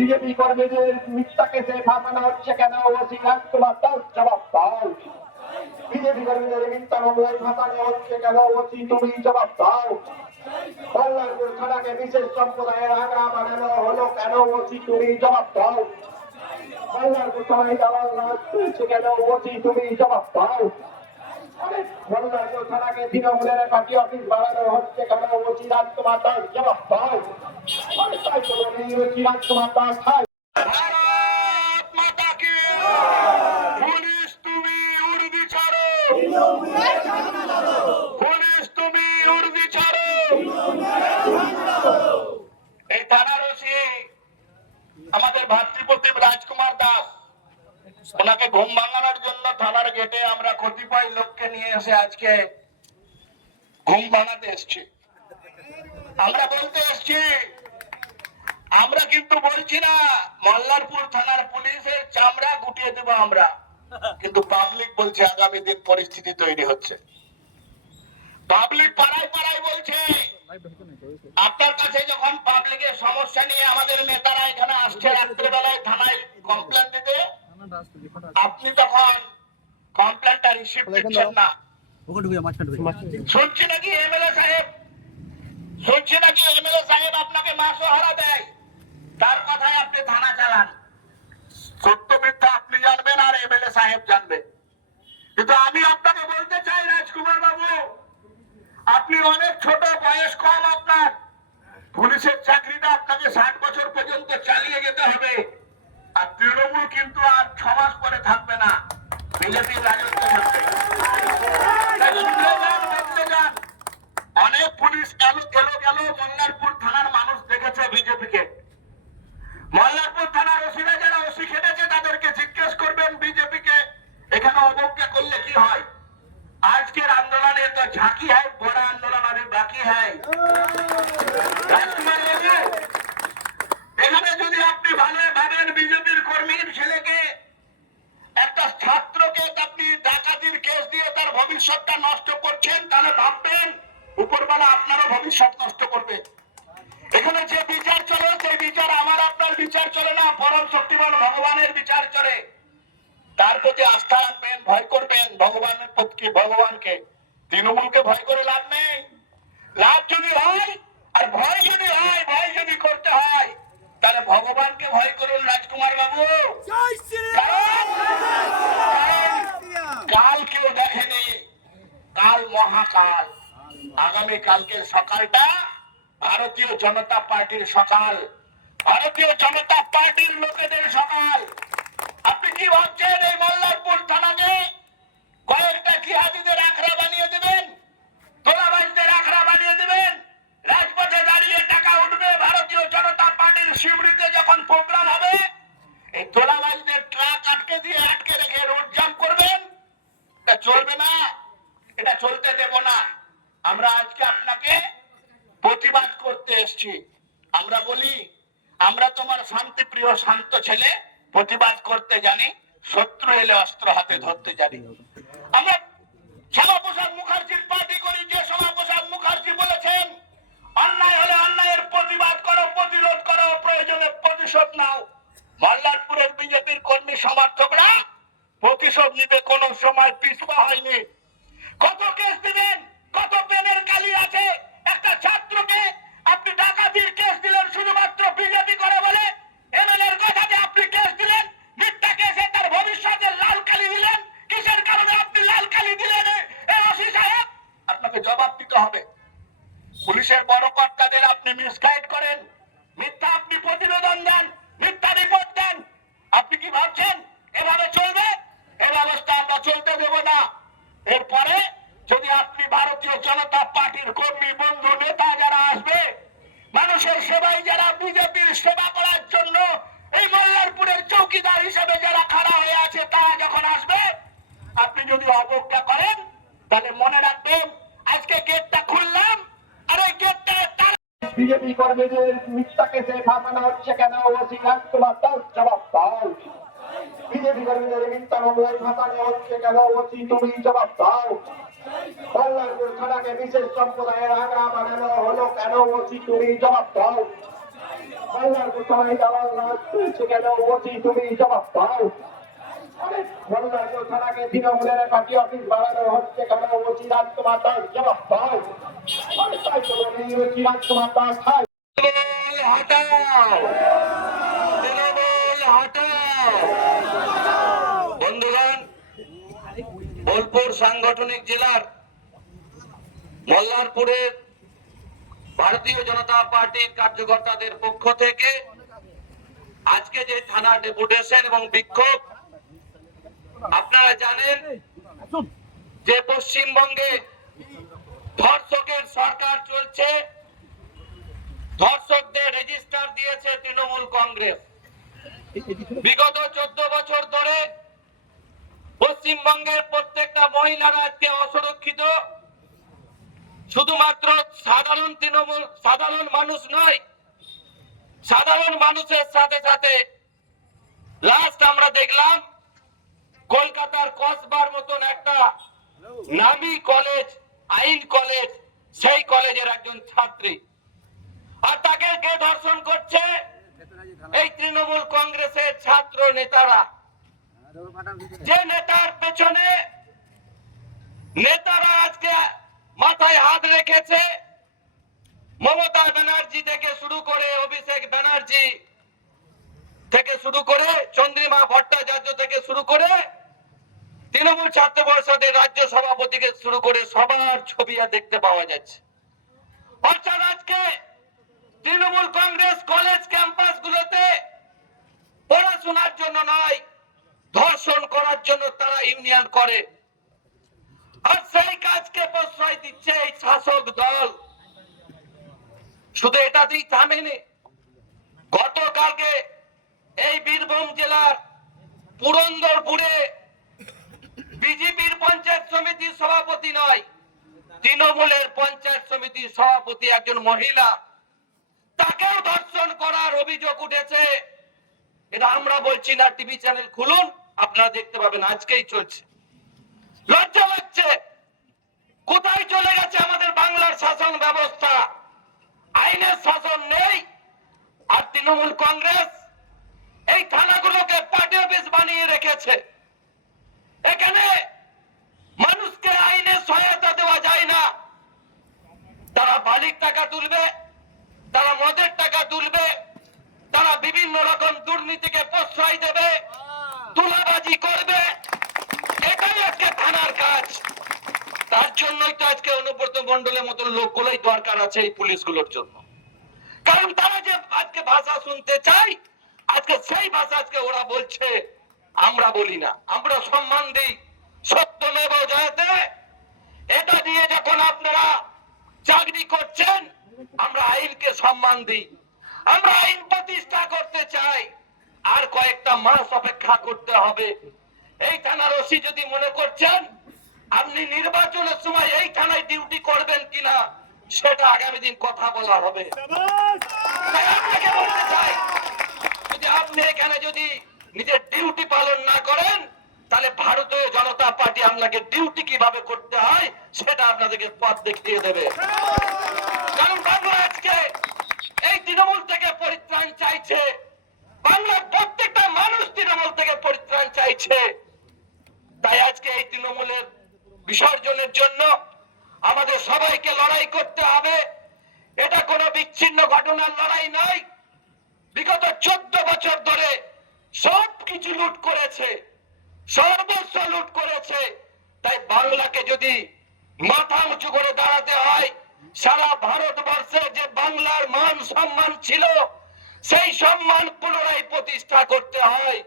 BJP কর্মীদের মিথ্যা কেসে ফাঁসানো হচ্ছে কেন? ওসি রাজকুমার দাস জবাব দাও। বিজেপি কর্মীদের মিথ্যা মামলায় ফাঁসানো হচ্ছে কেন? ওসি তুমি জবাব দাও। কল্যাণপুর থানাকে বিশেষ সম্প্রদায়ের আগ্রা বানানো হলো কেন? ওসি তুমি জবাব দাও। কল্যাণপুর থানায় দেওয়াল রাজ চলছে কেন? ওসি তুমি জবাব দাও। কল্যাণপুর থানাকে তৃণমূলের পার্টি অফিস বানানো হচ্ছে কেন? ওসি রাজকুমার দাস, জবাব দাও। ওসি রাজকুমার দাস হাই ভারত মাতা কি পুলিশ তুমি উর্দি ছাড়ো পুলিশ তুমি উর্দি ছাড়ো এই থানার ওসি আমাদের ভাতৃপ্রতিম রাজকুমার দাস ওনাকে ঘুম ভাঙানোর জন্য থানার গেটে আমরা কতিপয় লোককে নিয়ে এসে আজকে ঘুম ভাঙাতে এসছি। আমরা বলতে এসছি, আমরা কিন্তু বলছি না, মল্লারপুর থানার পুলিশের চামড়া গুটিয়ে দেবো আমরা। কিন্তু পাবলিক বলছে আগামী দিন পরিস্থিতি তৈরি হচ্ছে। পাবলিক পাড়ায় পাড়ায় বলছে, আপনার কাছে যখন পাবলিকের সমস্যা নিয়ে আমাদের নেতারা এখানে আসছে রাত্রেবেলায় থানায় কমপ্লেন দিতে আপনি তখন কমপ্লেনটা রিসিভ দিচ্ছেন না। শুনছি নাকি এমএলএ সাহেব? শুনছি নাকি এমএলএ সাহেব আপনাকে মাসোহারা দেয়? তার কথায় আপনি থানা চালান। সত্য মিথ্যা আপনি জানবেন আর এমএলএ সাহেব জানবে। কিন্তু আমি আপনাকে বলতে চাই রাজকুমার বাবু আপনি অনেক ছোট বয়স কম আপনার। পুলিশের চাকরিটা আপনাকে ষাট বছর পর্যন্ত চালিয়ে যেতে হবে আর তৃণমূল কিন্তু আর ছ মাস পরে থাকবে না অনেক পুলিশ এলো এলো গেল মল্লারপুর থানার মানুষ দেখেছে বিজেপিকে মল্লারপুর থানার ওসিরা যারা ওসি খেটেছে তাদেরকে জিজ্ঞেস করবেন বিজেপিকে এখানে অবজ্ঞা করলে কি হয় আজকের আন্দোলনে তো ঝাঁকি হয় বড় আন্দোলন আমি বাকি হয় রাজকুমার বাবু, এখানে যদি আপনি ভালো ভাবেন বিজেপির কর্মীর ছেলেকে একটা ছাত্রকে আপনি ডাকাতির কেস দিয়ে তার ভবিষ্যৎটা নষ্ট করছেন তাহলে ভাববেন উপরবেলা আপনারও ভবিষ্যৎ নষ্ট করবে। এখানে যে বিচার চলে সেই বিচার আমার আপনার বিচার চলে না পরম শক্তিমান ভগবানের বিচার চলে। তার প্রতি আস্থা রাখবেন ভয় করবেন ভগবানের প্রতি ভগবানকে তৃণমূলকে ভয় করে লাভ নেই। লাভ যদি হয় আর ভয় যদি হয় ভয় যদি করতে হয় তাহলে ভগবানকে ভয় করুন রাজকুমার বাবু। কাল কেউ দেখেনি কাল মহাকাল। আগামী কালকের সকালটা ভারতীয় জনতা পার্টির সকাল। ভারতীয় জনতা পার্টির লোকেদের সকাল। আপনি কি ভাবছেন এই মল্লারপুর থানাকে কয়েকটা জিহাদিদের আখড়া বানিয়ে দেবেন তোলাবাজদের আখড়া বানিয়ে দেবেন রাজপথে দাঁড়িয়ে টাকা উঠবে ভারতীয় জনতা পার্টির শিউরিতে যখন প্রোগ্রাম হবে এই তোলাবাজদের ট্রাক আটকে দিয়ে আটকে রেখে রোড জাম করবেন এটা চলবে না এটা চলতে দেব না আমরা আজকে আপনাকে প্রতিবাদ করতে এসেছি। আমরা বলি, আমরা তোমার শান্তিপ্রিয় শান্ত ছেলে, প্রতিবাদ করতে জানি, শত্রু এলে অস্ত্র হাতে ধরতে জানি। আমরা শ্যামাপ্রসাদ মুখার্জির পার্টি করি, যে শ্যামাপ্রসাদ মুখার্জি বলেছেন, অন্যায় হলে অন্যায়ের প্রতিবাদ করো, প্রতিরোধ করো, প্রয়োজনে প্রতিশোধ নাও। মল্লারপুরের বিজেপির কর্মী সমর্থকরা প্রতিশোধ নিতে কোনো সময় পিছপা হয়নি। কত কেস দিবেন? কত পেনের কালি আছে? একটা ছাত্রকে আপনি ডাকাতির কেস দিলেন শুধুমাত্র বিজেপি করে বলে এমএলএর এর কথাতে আপনি কেস দিলেন মিথ্যা কেসে তার ভবিষ্যতে লাল কালি দিলেন কিসের কারণে আপনি লাল কালি দিলেন এই ওসি সাহেব আপনাকে জবাব দিতে হবে পুলিশের বড় কর্তাদের আপনি মিসগাইড করেন মিথ্যা আপনি প্রতিবেদন দেন মিথ্যা রিপোর্ট দেন আপনি কি ভাবছেন এভাবে চলবে এ ব্যবস্থা আমরা চলতে দেব না এরপরে যদি আপনি ভারতীয় জনতা পার্টির কর্মী বন্ধু নেতা যারা আসবে মানুষের সেবায় যারা বিজেপির সেবা করার জন্য এই মল্লারপুরের চৌকিদার হিসেবে যারা খাড়া হয়ে আছে তারা যখন আসবে আপনি যদি অবজ্ঞা করেন তাহলে মনে রাখবেন আজকে গেটটা খুললাম, আর এই গেটটা বিজেপি কর্মীদের মিথ্যা কেসে ফাঁসানো হচ্ছে কেন? ওসি রাজকুমার দাস জবাব দাও। বিজেপি কর্মীদের মিথ্যা মামলায় ফাঁসানো হচ্ছে কেন? ওসি তুমি জবাব দাও। কল্যাণপুর থানাকে বিশেষ সম্প্রদায়ের আগ্রা বানানো হলো কেন? ওসি তুমি জবাব দাও। বাংলার কোথায় দালাল রাজ চলছে কেন? ওসি তুমি জবাব দাও। বন্ধুগণ, বোলপুর সাংগঠনিক জেলার মল্লারপুরের ভারতীয় জনতা পার্টির কার্যকর্তাদের পক্ষ থেকে আজকে যে থানা ডেপুটেশন এবং বিক্ষোভ আপনারা জানেন যে পশ্চিমবঙ্গে ধর্ষকের সরকার চলছে। ধর্ষকদের রেজিস্টার দিয়েছে তৃণমূল কংগ্রেস। বিগত চোদ্দ বছর ধরে পশ্চিমবঙ্গের প্রত্যেকটা মহিলারা আজকে অসুরক্ষিত। শুধুমাত্র সাধারণ তৃণমূল সাধারণ মানুষ নয় সাধারণ মানুষের সাথে সাথে লাস্ট আমরা দেখলাম কলকাতার কসবার মতন একটা নামি কলেজ, আইন কলেজ, সেই কলেজের একজন ছাত্রী। আর তাকে কে ধর্ষণ করছে? এই তৃণমূল কংগ্রেসের ছাত্র নেতারা। যে নেতার পেছনে নেতারা আজকে মাথায় হাত রেখেছে, মমতা ব্যানার্জি থেকে শুরু করে অভিষেক ব্যানার্জি থেকে শুরু করে চন্দ্রিমা ভট্টাচার্য থেকে শুরু করে তৃণমূল ছাত্র পরিষদের রাজ্য সভাপতিকে শুরু করে সবার ছবি দেখতে পাওয়া যাচ্ছে। অর্থাৎ আজকে তৃণমূল কংগ্রেস কলেজ ক্যাম্পাস গুলোতে পড়াশোনার জন্য নয়, ধর্ষণ করার জন্য তারা ইউনিয়ন করে। আর সেই কাজকে প্রশ্রয় দিচ্ছে এই শাসক দল। শুধু এটাতেই থামেনি, গতকালকে এই বীরভূম জেলার পুরন্দরপুরে বিজেপির পঞ্চায়েত সমিতির সভাপতি নয়। তৃণমূলের পঞ্চায়েত সমিতির সভাপতি একজন মহিলা। তাকেও ধর্ষণ করার অভিযোগ উঠেছে। এটা আমরা বলছি না, টিভি চ্যানেল খুলুন, আপনারা দেখতে পাবেন, আজকেই চলছে। লজ্জা লাগছে। কোথায় চলে গেছে আমাদের বাংলার শাসন ব্যবস্থা? আইনের শাসন নেই, আর তৃণমূল কংগ্রেস এই থানাগুলোকে পার্টি অফিস বানিয়ে রেখেছে এখানে মানুষকে আইনে সহায়তা দেওয়া যায় না তারা বালির টাকা তুলবে তারা মদের টাকা তুলবে তারা বিভিন্ন রকম দুর্নীতিকে প্রশ্রয় দেবে তুলাবাজি করবে এটাই আজকে থানার কাজ তার জন্যই তো আজকে অনুব্রত মন্ডলের মতো লোকগুলোই দরকার আছে এই পুলিশগুলোর জন্য। কারণ তারা যে আজকে ভাষা শুনতে চাই আজকে সেই ভাষা আজকে ওরা বলছে, আমরা বলি না। আমরা সম্মান দিই। সত্য নেব জয়তে এটা দিয়ে যখন আপনারা চাকরি করছেন, আমরা আইনকে সম্মান দিই। আমরা আইন প্রতিষ্ঠা করতে চাই। আর কয়েকটা মাস অপেক্ষা করতে হবে। এই থানার ওসি যদি মনে করছেন আপনি নির্বাচনের সময় এই থানায় ডিউটি করবেন কিনা, সেটা আগামী দিন কথা বলা হবে। যদি আপনি এখানে যদি নিজের ডিউটি পালন না করেন, তাহলে ভারতীয় জনতা পার্টি আপনাকে ডিউটি কীভাবে করতে হয়, সেটা আপনাদেরকে পথ দেখিয়ে দেবে। কারণ বাংলা আজকে এই তৃণমূল থেকে পরিত্রাণ চাইছে বাংলার প্রত্যেকটা মানুষ তৃণমূল থেকে পরিত্রাণ চাইছে তাই আজকে এই তৃণমূলের বিসর্জনের জন্য আমাদের সবাইকে লড়াই করতে হবে এটা কোনো বিচ্ছিন্ন ঘটনার লড়াই নয় বিগত চোদ্দ বছর ধরে সব কিছু লুট করেছে, সর্বস্ব লুট করেছে। তাই বাংলাকে যদি মাথা উঁচু করে দাঁড়াতে হয়, সারা ভারতবর্ষে যে বাংলার মান সম্মান ছিল, সেই সম্মান পুনরায় প্রতিষ্ঠা করতে হয়।